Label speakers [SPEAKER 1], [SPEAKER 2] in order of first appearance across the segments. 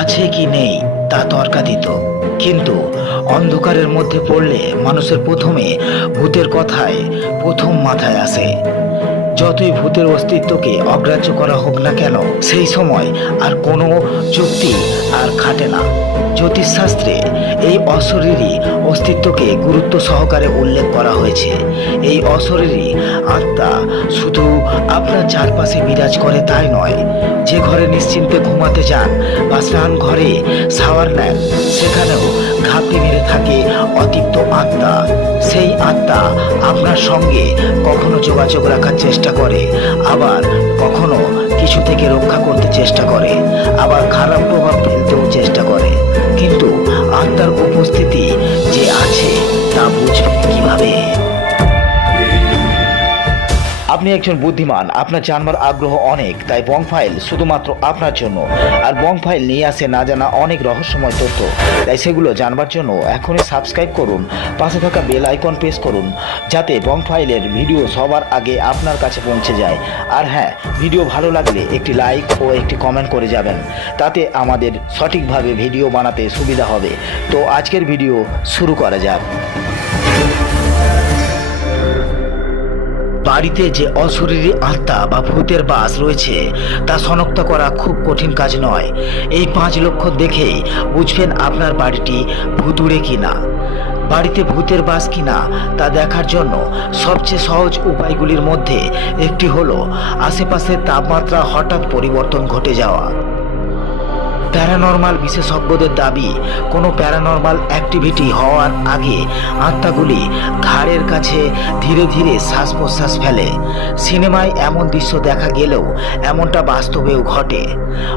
[SPEAKER 1] আছে কি নেই, তা তর্কাতীত। কিন্তু অন্ধকারের মধ্যে পড়লে মানুষের প্রথমে ভূতের কথায় প্রথম মাথায় আসে। যতই ভূতের অস্তিত্বকে অগ্রাহ্য করা হোক না কেন, সেই সময় আর কোনো যুক্তি আর খাটে না। জ্যোতিষশাস্ত্রে এই অশরীরী অস্তিত্বকে গুরুত্ব সহকারে উল্লেখ করা হয়েছে। এই অশরীরী আত্মা শুধু আপনার চারপাশে বিরাজ করে তাই নয়, যে ঘরে নিশ্চিন্তে ঘুমাতে যান বা স্নান ঘরে শাওয়ার নেন মেরে থাকে অতিপ্ত আত্মা। সেই আত্মা আপনার সঙ্গে কখনো যোগাযোগ রাখার চেষ্টা করে, আবার কখনো কিছু থেকে রক্ষা করতে চেষ্টা করে, আবার খারাপ প্রভাব ফেলতেও চেষ্টা করে। কিন্তু আত্মার উপস্থিতি যে আছে তা বুঝবে কীভাবে? আপনি একজন বুদ্ধিমান, আপনার জানবার আগ্রহ অনেক, তাই বং ফাইল শুধুমাত্র আপনার জন্য। আর বং ফাইল নিয়ে আসে না জানা অনেক রহস্যময় তথ্য। তাই সেগুলো জানবার জন্য এখনই সাবস্ক্রাইব করুন, পাশে থাকা বেল আইকন প্রেস করুন, যাতে বং ফাইলের ভিডিও সবার আগে আপনার কাছে পৌঁছে যায়। আর হ্যাঁ ভিডিও ভালো লাগলে একটি লাইক ও একটি কমেন্ট করে যাবেন। তাতে আমাদের সঠিকভাবে ভিডিও বানাতে সুবিধা হবে। তো আজকের ভিডিও শুরু করা যাক। বাড়িতে যে অশরীরী আত্মা বা ভূতের বাস রয়েছে, তা শনাক্ত করা খুব কঠিন কাজ নয়। এই পাঁচ লক্ষ দেখেই বুঝবেন আপনার বাড়িটি ভুতুড়ে কিনা। বাড়িতে ভূতের বাস কিনা, তা দেখার জন্য সবচেয়ে সহজ উপায়গুলির মধ্যে একটি হলো, আশেপাশের তাপমাত্রা হঠাৎ পরিবর্তন ঘটে যাওয়া। প্যারানর্মাল বিশেষজ্ঞদের দাবি, কোনো প্যারানর্মাল অ্যাক্টিভিটি হওয়ার আগে আত্মাগুলি ঘাড়ের কাছে ধীরে ধীরে শ্বাস প্রশ্বাস ফেলে। সিনেমায় এমন দৃশ্য দেখা গেলেও এমনটা বাস্তবেও ঘটে।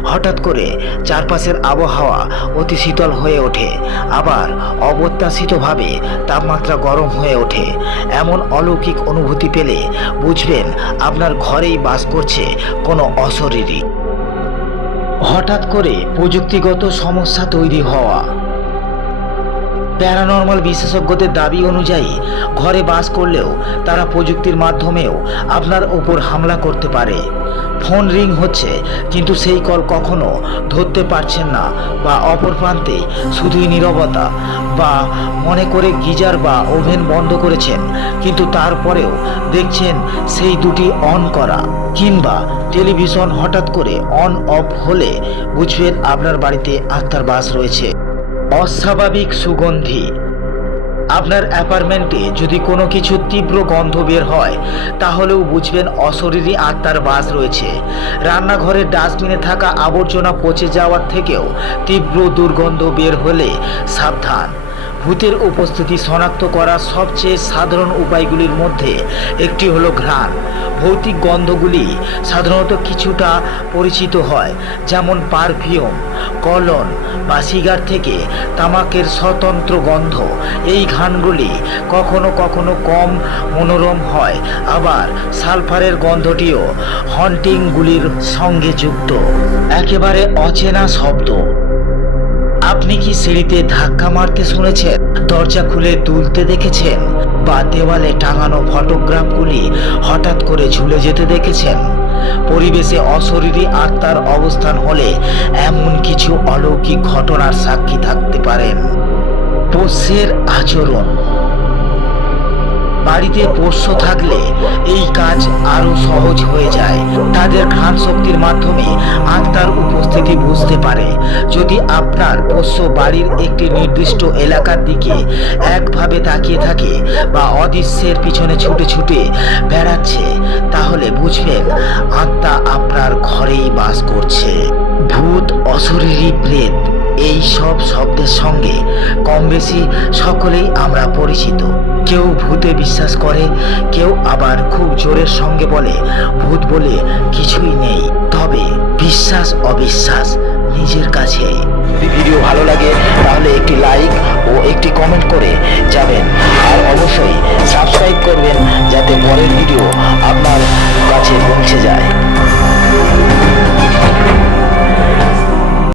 [SPEAKER 1] হঠাৎ করে চারপাশের আবহাওয়া অতি শীতল হয়ে ওঠে, আবার অপ্রত্যাশিতভাবে তাপমাত্রা গরম হয়ে ওঠে। এমন অলৌকিক অনুভূতি পেলে বুঝবেন আপনার ঘরেই বাস করছে কোনো অশরীরী। হঠাৎ করে প্রযুক্তিগত সমস্যা তৈরি হওয়া। প্যারানর্মাল বিশেষজ্ঞদের দাবি অনুযায়ী ঘরে বাস করলেও তারা প্রযুক্তির মাধ্যমেও আপনার ওপর হামলা করতে পারে। ফোন রিং হচ্ছে, কিন্তু সেই কল কখনো ধরতে পারছেন না বা অপর প্রান্তে শুধুই নীরবতা বা মনে করে গিজার বা ওভেন বন্ধ করেছেন, কিন্তু তারপরেও দেখছেন সেই দুটি অন করা কিংবা টেলিভিশন হঠাৎ করে অন অফ হলে বুঝবেন আপনার বাড়িতে আত্মার বাস রয়েছে। অস্বাভাবিক সুগন্ধি। আপনার অ্যাপার্টমেন্টে যদি কোনো কিছু তীব্র গন্ধ বের হয়, তাহলেও বুঝবেন অশরীরী আত্মার বাস রয়েছে। রান্নাঘরের ডাস্টবিনে থাকা আবর্জনা পচে যাওয়ার থেকেও তীব্র দুর্গন্ধ বের হলে সাবধান। ভূতের উপস্থিতি শনাক্ত করার সবচেয়ে সাধারণ উপায়গুলির মধ্যে একটি হলো ঘ্রাণ। ভৌতিক গন্ধগুলি সাধারণত কিছুটা পরিচিত হয়, যেমন পারফিউম, কলন বা সিগার থেকে তামাকের স্বতন্ত্র গন্ধ। এই ঘ্রাণগুলি কখনো কখনো কম মনোরম হয়, আবার সালফারের গন্ধটিও হন্টিংগুলির সঙ্গে যুক্ত। একেবারে অচেনা শব্দ। আপনি কি সিঁড়িতে ধাক্কা মারতে শুনেছেন? দরজা খুলে তুলতে দেখেছেন? বা দেওয়ালে টাঙানো ফটোগ্রাফগুলি হঠাৎ করে ঝুলে যেতে দেখেছেন? পরিবেশে অশরীরী আত্মার অবস্থান হলে এমন কিছু অলৌকিক ঘটনার সাক্ষী থাকতে পারেন। পোষ্যের আচরণ। বাড়িতে পোষ্য থাকলে এই কাজ আরও সহজ হয়ে যায়। তাদের ঘ্রাণ শক্তির মাধ্যমে আত্মার উপস্থিতি বুঝতে পারে। যদি আপনার পোষ্য বাড়ির একটি নির্দিষ্ট এলাকার দিকে একভাবে তাকিয়ে থাকে বা অদৃশ্যের পিছনে ছুটে ছুটে বেড়াচ্ছে বুঝলেন আত্মা আপনার ঘরেই বাস করছে। ভূত, অশরীরী প্রেত, এই সব শব্দের সঙ্গে কম বেশি সকলেই আমরা পরিচিত। কেউ ভূতে বিশ্বাস করে, কেউ আবার খুব জোরের সঙ্গে বলে, ভূত বলে কিছুই নেই। তবে বিশ্বাস, অবিশ্বাস নিজের কাছে। যদি ভিডিও ভালো লাগে, তাহলে একটি লাইক ও একটি কমেন্ট করে যাবেন। আর অবশ্যই